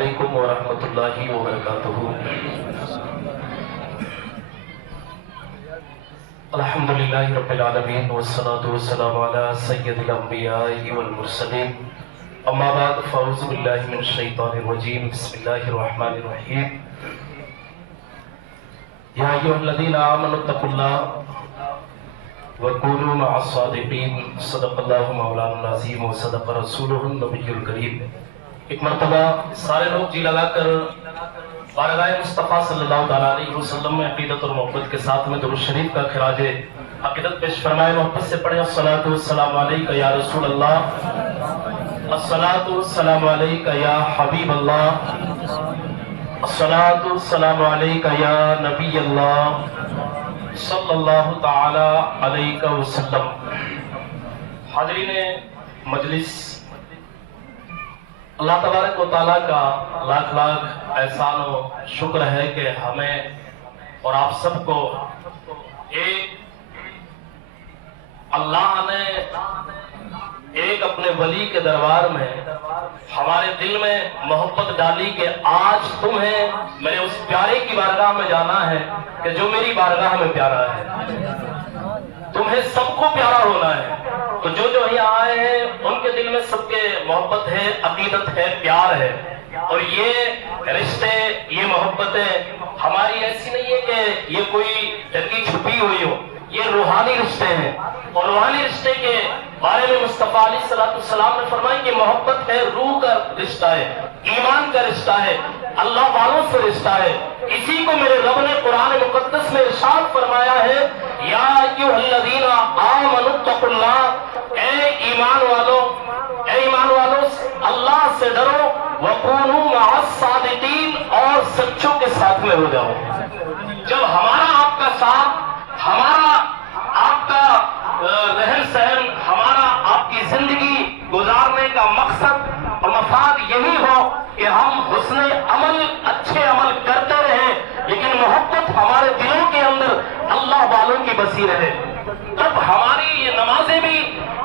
علیکم ورحمۃ اللہ وبرکاتہ۔ الحمدللہ رب العالمین والصلاة والسلام علی سید الانبیاء والمرسلین، اما بعد فاعوذ باللہ من الشیطان الرجیم، بسم اللہ الرحمن الرحیم۔ یا ایھا الذین آمنوا اتقوا اللہ وکونوا مع الصادقین، صدق اللہ مولانا العظیم وصدق رسولہ النبی الکریم۔ ایک مرتبہ سارے لوگ جی لگا کر بارگاہ مصطفیٰ صلی اللہ علیہ وسلم میں عقیدت اور محبت کے ساتھ میں درود شریف کا خراج عقیدت پیش فرمائے، محبت سے پڑھے الصلاۃ والسلام علیک یا رسول اللہ، الصلاۃ والسلام علیک یا حبیب اللہ، الصلاۃ والسلام علیک یا نبی اللہ صلی اللہ تعالی علیہ وسلم۔ حاضرین مجلس، اللہ تبارک و تعالیٰ کا لاکھ لاکھ احسان و شکر ہے کہ ہمیں اور آپ سب کو ایک اللہ نے ایک اپنے ولی کے دربار میں ہمارے دل میں محبت ڈالی کہ آج تمہیں میرے اس پیارے کی بارگاہ میں جانا ہے کہ جو میری بارگاہ میں پیارا ہے، تمہیں سب کو پیارا ہونا ہے۔ تو جو یہاں آئے ہیں ان کے دل میں سب کے محبت ہے، عقیدت ہے، پیار ہے، اور یہ رشتے، یہ محبتیں ہماری ایسی نہیں ہے کہ یہ کوئی ڈکی چھپی ہوئی ہو، یہ روحانی رشتے ہیں۔ اور روحانی رشتے کے بارے میں مصطفیٰ علیہ السلام نے فرمایا کہ محبت ہے، روح کا رشتہ ہے، ایمان کا رشتہ ہے، اللہ والوں سے رشتہ ہے۔ اسی کو میرے رب نے قرآن مقدس میں ارشاد فرمایا ہے، یا ایھا الذین آمنوا اتقوا اللہ، اے ایمان والو اللہ سے ڈرو، وکونوا مع الصادقین، اور سچوں کے ساتھ میں ہو جاؤ۔ جب ہمارا آپ کا ساتھ، ہمارا آپ کا رہن سہن، ہمارا آپ کی زندگی گزارنے کا مقصد اور مفاد یہی ہو کہ ہم حسن عمل، اچھے عمل کرتے رہیں، لیکن محبت ہمارے دلوں کے اندر اللہ والوں کی بسی رہے، تب ہماری یہ نمازیں بھی،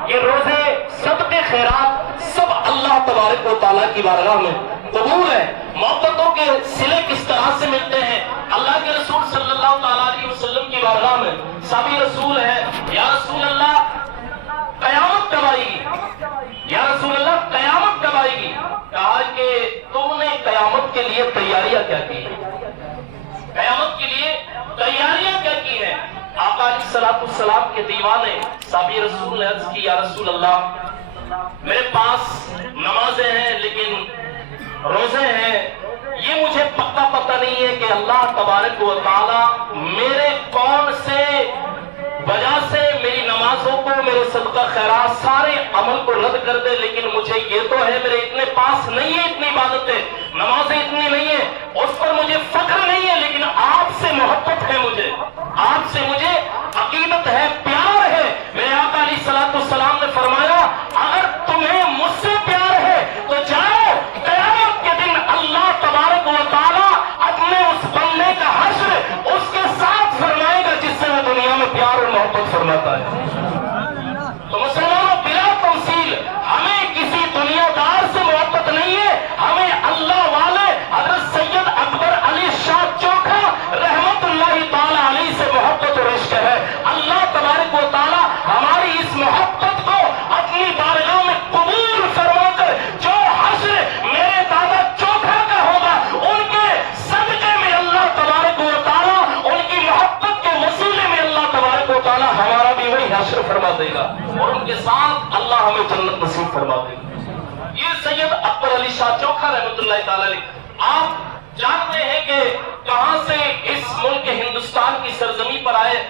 یہ روزے، صدقے، خیرات سب اللہ تبارک و تعالیٰ کی بارگاہ میں قبول ہے۔ محبتوں کے صلے کس طرح سے ملتے ہیں؟ اللہ کے رسول صلی اللہ تعالیٰ علیہ وسلم کی بارگاہ میں صحابی رسول ہے، یا رسول اللہ قیامت کب آئے گی؟ یا رسول اللہ قیامت کب آئے گی؟ کہا کہ تم نے قیامت کے لیے تیاریاں کیا کی ہیں؟ قیامت کے لیے تیاریاں کیا کی ہیں؟ آقا علیہ السلام کے دیوانے صحابی رسول نے عرض کی، یا رسول اللہ میرے پاس نمازیں ہیں لیکن روزے ہیں، یہ مجھے پکا پتہ نہیں ہے کہ اللہ تبارک و تعالی میرے کون سے وجہ سے میری نمازوں کو، میرے صدقہ خیرات سارے عمل کو رد کر دے، لیکن مجھے یہ تو ہے میرے اتنے پاس نہیں ہے، اتنی عبادتیں، نمازیں اتنی نہیں ہیں، اس پر مجھے فخر نہیں ہے، لیکن آپ سے محبت ہے، مجھے آپ سے مجھے عقیدت ہے، پیار ہے۔ میرے آقا علیہ السلام نے فرمایا، اگر تمہیں مجھ سے پیار ہے تو جاؤ، قیامت کے دن اللہ تبارک و تعالیٰ اپنے اس بندے کا حشر اس کے ساتھ فرمائے گا جس سے وہ دنیا میں پیار اور محبت فرماتا ہے۔ تو مسلمانوں، بلا تمثیل ہمیں کسی دنیا دار سے محبت نہیں ہے، ہمیں اللہ والے حضرت سید اکبر علی شاہ چوکھا رحمت اللہ تعالی علیہ سے محبت اور عشق ہے۔ اللہ تبارک و تعالی ہماری اس محبت کو اپنی بارگاہ میں قبول فرما کر جو حشر میرے دادا چوکھا کا ہوگا، ان کے صدقے میں اللہ تبارک و تعالی، ان کی محبت کے وسیلے میں اللہ تبارک و تعالی ہمارا بھی وہی حشر فرما دے گا، اور ان کے ساتھ اللہ ہمیں جنت نصیب فرما دے گا۔ یہ سید اکبر علی شاہ چوکھا رحمت اللہ تعالی علیہ، آپ جانتے ہیں کہ کہاں سے اس ملک ہندوستان کی سرزمین پر آئے۔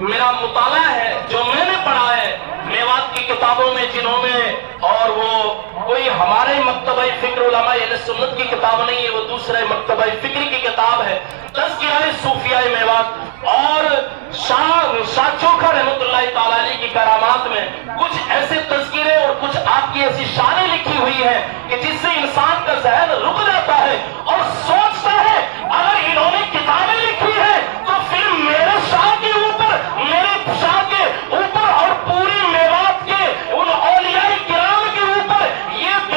میرا مطالعہ ہے، جو میں نے پڑھا ہے میوات کی کتابوں میں، جنہوں میں، اور وہ کوئی ہمارے مکتبہ فکر علماء اہل سنت کی کتاب نہیں ہے، وہ دوسرے مکتبہ فکری کی کتاب ہے، تذکرہ صوفیاء میوات، اور شاہ چوکھا رحمت اللہ تعالی علیہ کی کرامات میں کچھ ایسے تذکرے اور کچھ آپ کی ایسی شانیں لکھی ہوئی ہیں کہ جس سے انسان کا ذہن رک جاتا ہے اور سوچتا ہے، اگر انہوں نے کتابیں لکھی ہیں تو پھر میرے شاہ کے اوپر، میرے شاہ کے اوپر اور پوری میوات کے ان اولیاء کرام کے اوپر یہ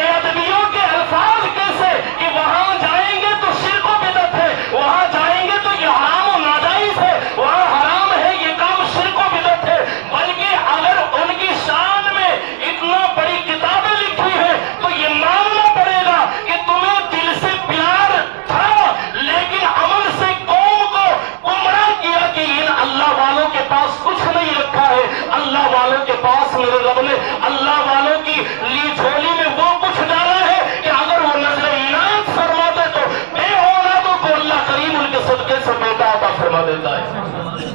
اللہ والوں کے پاس میرے رب نے اللہ والوں کی لی جھولی میں وہ کچھ ڈالا ہے کہ اگر وہ نظر عنایت فرماتے تو بے اولادوں کو اللہ کریم ان کے صدقے سے بیٹا عطا فرما دیتا ہے۔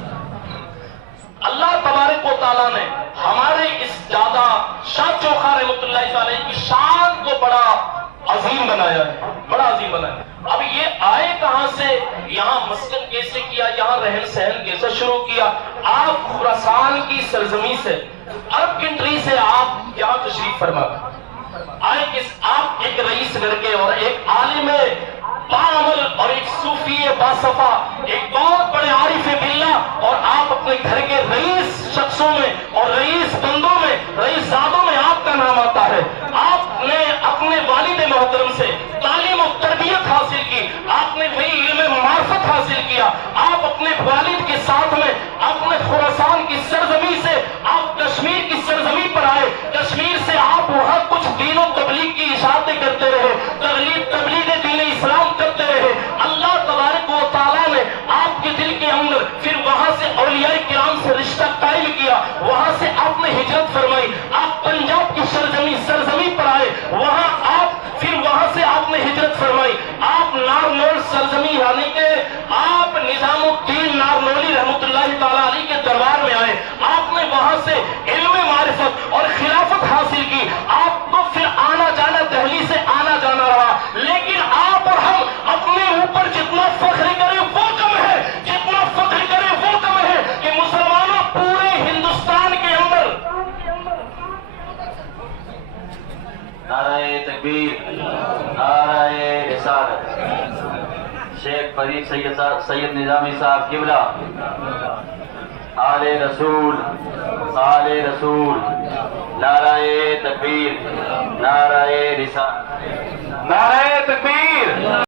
اللہ تبارک و تعالیٰ نے ہمارے اس دادا شاہ چوکھا رحمۃ اللہ علیہ کی شان کو بڑا عظیم بنایا ہے، بڑا عظیم بنایا ہے۔ اب یہ آئے کہاں سے، یہاں مسکن کیسے کیا، یہاں رہن سہن کیسے شروع کیا؟ آپ خراسان کی سرزمین سے، عرب کنٹری سے آپ یہاں تشریف فرما آئے۔ آپ ایک رئیس گھر کے اور ایک عالم باعمل اور ایک صوفی باصفا، ایک بہت بڑے عارف باللہ، اور آپ اپنے گھر کے رئیس شخصوں میں اور رئیس بندوں میں، رئیس زادوں میں آپ کا نام آتا ہے۔ آپ نے اپنے والد محترم سے تعلیم و تربیت حاصل کی، آپ نے وہی علم معرفت حاصل کیا۔ آپ اپنے والد کے ساتھ میں اپنے خراسان کی سرزمین سے آپ کشمیر کی سرزمین پر آئے۔ کشمیر سے آپ وہاں کچھ دین و تبلیغ کی اشاعتیں کرتے رہے، تبلیغ دین اسلام کرتے رہے۔ اللہ تبارک و تعالیٰ نے آپ کے دل کے اندر پھر وہاں سے اولیاء کرام سے رشتہ قائم کیا، وہاں سے آپ نے ہجرت فرمائی، آپ پنجاب کی سرزمین پر آئے، وہاں سے آپ نے ہجرت فرمائی، آپ نارنول سرزمین یعنی کہ آپ نظام الدین نارنولی رحمۃ اللہ تعالیٰ علیہ کے دربار میں آئے۔ آپ نے وہاں سے علم معرفت اور خلافت حاصل کی۔ آپ کو پھر آنا جانا دہلی سے آنا جانا رہا، لیکن آپ اور ہم اپنے اوپر جتنا فخر کریں وہ کم ہے، جتنا فخر کریں وہ کم ہے کہ مسلمانوں پورے ہندوستان کے اندر نعرہ تکبیر، نعرہ رسالت، شیخ فرید سید نظامی صاحب قبلہ، آل رسول، آل رسول، نعرہ تکبیر، نعرہ رسالت، نعرہ تکبیر۔